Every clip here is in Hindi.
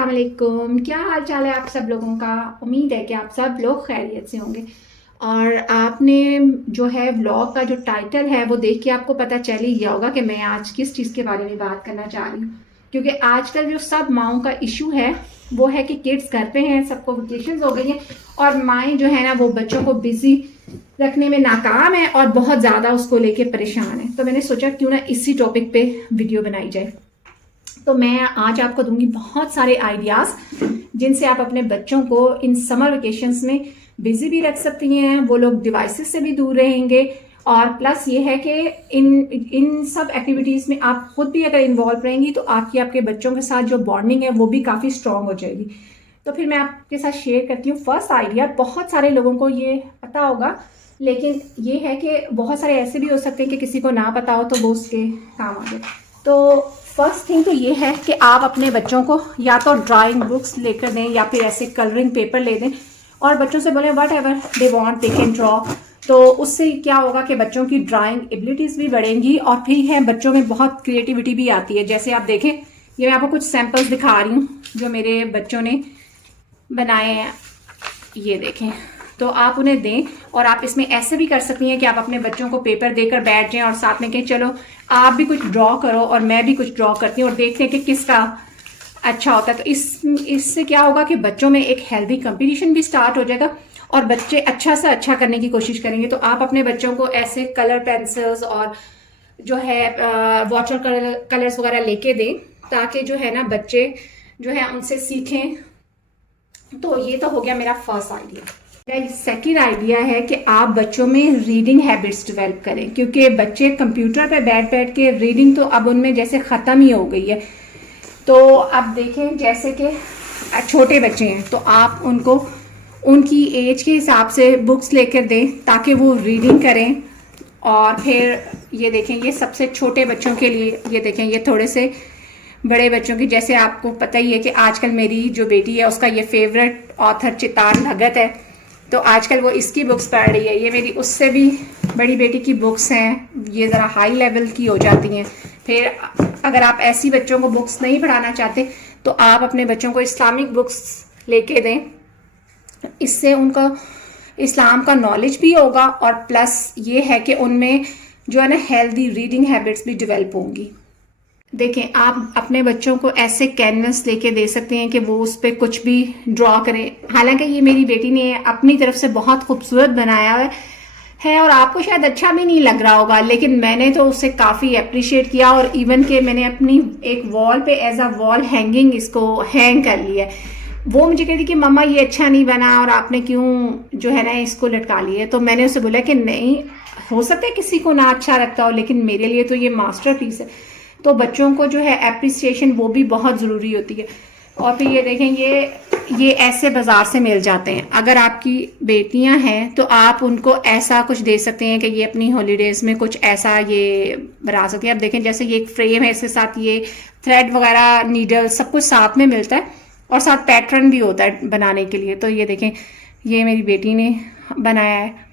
अस्सलाम वालेकुम। क्या हाल चाल है आप सब लोगों का। उम्मीद है कि आप सब लोग खैरियत से होंगे। और आपने जो है व्लॉग का जो टाइटल है वो देख के आपको पता चल ही गया होगा कि मैं आज किस चीज़ के बारे में बात करना चाह रही हूँ। क्योंकि आजकल जो सब माओं का इशू है वो है कि किड्स घर पे हैं, सबको वेकेशंस हो गई हैं और माएँ जो है ना वो बच्चों को बिजी रखने में नाकाम है और बहुत ज़्यादा उसको लेके परेशान है। तो मैंने सोचा क्यों ना इसी टॉपिक पे वीडियो बनाई जाए। तो मैं आज आपको दूंगी बहुत सारे आइडियाज़ जिनसे आप अपने बच्चों को इन समर वेकेशंस में बिजी भी रख सकती हैं, वो लोग डिवाइसेस से भी दूर रहेंगे और प्लस ये है कि इन सब एक्टिविटीज़ में आप खुद भी अगर इन्वॉल्व रहेंगी तो आपके बच्चों के साथ जो बॉन्डिंग है वो भी काफ़ी स्ट्रॉन्ग हो जाएगी। तो फिर मैं आपके साथ शेयर करती हूँ फर्स्ट आइडिया। बहुत सारे लोगों को ये पता होगा, लेकिन ये है कि बहुत सारे ऐसे भी हो सकते हैं कि किसी को ना पता हो तो वो उसके काम आ जाए। तो फर्स्ट थिंग तो ये है कि आप अपने बच्चों को या तो ड्राइंग बुक्स लेकर दें या फिर ऐसे कलरिंग पेपर ले दें और बच्चों से बोलें what ever they want they can draw. तो उससे क्या होगा कि बच्चों की ड्राइंग एबिलिटीज़ भी बढ़ेंगी और फिर है बच्चों में बहुत क्रिएटिविटी भी आती है। जैसे आप देखें, ये मैं आपको कुछ सैम्पल्स दिखा रही हूँ जो मेरे बच्चों ने बनाए हैं, ये देखें। तो आप उन्हें दें और आप इसमें ऐसे भी कर सकती हैं कि आप अपने बच्चों को पेपर देकर बैठ जाएं और साथ में कहें चलो आप भी कुछ ड्रॉ करो और मैं भी कुछ ड्रॉ करती हूँ और देखते हैं कि किसका अच्छा होता है। तो इससे क्या होगा कि बच्चों में एक हेल्दी कंपटीशन भी स्टार्ट हो जाएगा और बच्चे अच्छा से अच्छा करने की कोशिश करेंगे। तो आप अपने बच्चों को ऐसे कलर पेंसिल्स और जो है वाटर कलर्स वगैरह लेके दें ताकि जो है ना बच्चे जो है उनसे सीखें। तो ये तो हो गया मेरा फर्स्ट आइडिया। सेकेंड आइडिया है कि आप बच्चों में रीडिंग हैबिट्स डेवलप करें, क्योंकि बच्चे कंप्यूटर पे बैठ बैठ के रीडिंग तो अब उनमें जैसे ख़त्म ही हो गई है। तो अब देखें जैसे कि छोटे बच्चे हैं तो आप उनको उनकी एज के हिसाब से बुक्स लेकर दें ताकि वो रीडिंग करें। और फिर ये देखें, ये सबसे छोटे बच्चों के लिए, ये देखें ये थोड़े से बड़े बच्चों की, जैसे आपको पता ही है कि आजकल मेरी जो बेटी है उसका ये फेवरेट ऑथर चितार भगत है, तो आजकल वो इसकी बुक्स पढ़ रही है। ये मेरी उससे भी बड़ी बेटी की बुक्स हैं, ये ज़रा हाई लेवल की हो जाती हैं। फिर अगर आप ऐसी बच्चों को बुक्स नहीं पढ़ाना चाहते तो आप अपने बच्चों को इस्लामिक बुक्स लेके दें, इससे उनका इस्लाम का नॉलेज भी होगा और प्लस ये है कि उनमें जो है ना हेल्दी रीडिंग हैबिट्स भी डेवलप होंगी। देखें, आप अपने बच्चों को ऐसे कैनवस लेके दे सकते हैं कि वो उस पर कुछ भी ड्रॉ करें। हालांकि ये मेरी बेटी ने अपनी तरफ से बहुत खूबसूरत बनाया है और आपको शायद अच्छा भी नहीं लग रहा होगा, लेकिन मैंने तो उसे काफ़ी अप्रिशिएट किया और इवन के मैंने अपनी एक वॉल पे एज अ वॉल हैंगिंग इसको हैंग कर लिया। वो मुझे कहती कि मम्मा ये अच्छा नहीं बना और आपने क्यों जो है ना इसको लटका लिया। तो मैंने उसे बोला कि नहीं, हो सकता है किसी को ना अच्छा लगता हो, लेकिन मेरे लिए तो ये मास्टरपीस है। तो बच्चों को जो है एप्रिसिएशन वो भी बहुत ज़रूरी होती है। और फिर ये देखें, ये ऐसे बाज़ार से मिल जाते हैं। अगर आपकी बेटियां हैं तो आप उनको ऐसा कुछ दे सकते हैं कि ये अपनी हॉलीडेज़ में कुछ ऐसा ये बना सकती हैं। अब देखें जैसे ये एक फ्रेम है, इसके साथ ये थ्रेड वगैरह नीडल सब कुछ साथ में मिलता है और साथ पैटर्न भी होता है बनाने के लिए। तो ये देखें, ये मेरी बेटी ने बनाया है।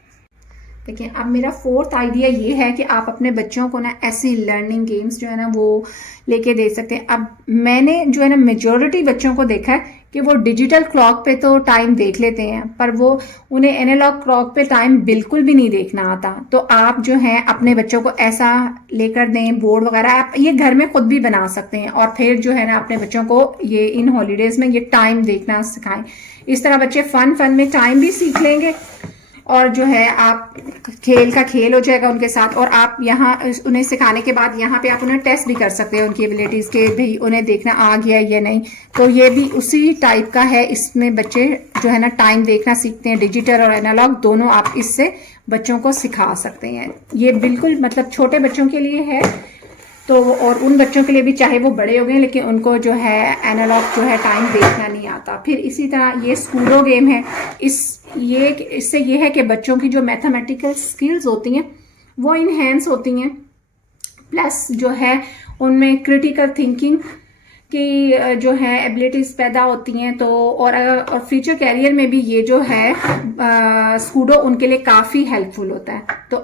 देखिए, अब मेरा फोर्थ आइडिया ये है कि आप अपने बच्चों को ना ऐसी लर्निंग गेम्स जो है ना वो लेके दे सकते हैं। अब मैंने जो है ना मेजॉरिटी बच्चों को देखा है कि वो डिजिटल क्लॉक पे तो टाइम देख लेते हैं, पर वो उन्हें एनालॉग क्लॉक पे टाइम बिल्कुल भी नहीं देखना आता। तो आप जो है अपने बच्चों को ऐसा लेकर दें, बोर्ड वगैरह आप ये घर में खुद भी बना सकते हैं और फिर जो है ना अपने बच्चों को ये इन हॉलीडेज में ये टाइम देखना सिखाएं। इस तरह बच्चे फन में टाइम भी सीख लेंगे और जो है आप खेल का खेल हो जाएगा उनके साथ। और आप यहाँ उन्हें सिखाने के बाद यहाँ पे आप उन्हें टेस्ट भी कर सकते हैं उनकी एबिलिटीज़ के, भी उन्हें देखना आ गया या नहीं। तो ये भी उसी टाइप का है, इसमें बच्चे जो है ना टाइम देखना सीखते हैं। डिजिटल और एनालॉग दोनों आप इससे बच्चों को सिखा सकते हैं। ये बिल्कुल मतलब छोटे बच्चों के लिए है तो, और उन बच्चों के लिए भी चाहे वो बड़े हो गए लेकिन उनको जो है एनालॉग जो है टाइम देखना नहीं आता। फिर इसी तरह ये स्कूलो गेम है, इससे ये है कि बच्चों की जो मैथमेटिकल स्किल्स होती हैं वो इन्हेंस होती हैं, प्लस जो है उनमें क्रिटिकल थिंकिंग की जो है एबिलिटीज़ पैदा होती हैं। तो और फ्यूचर कैरियर में भी ये जो है स्कूडो उनके लिए काफ़ी हेल्पफुल होता है। तो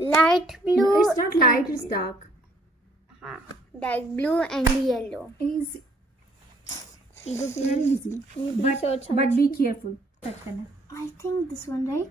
Light blue. No, it's not light, it's dark. Dark blue and yellow. Easy. Very easy. But be careful. I think this one, right?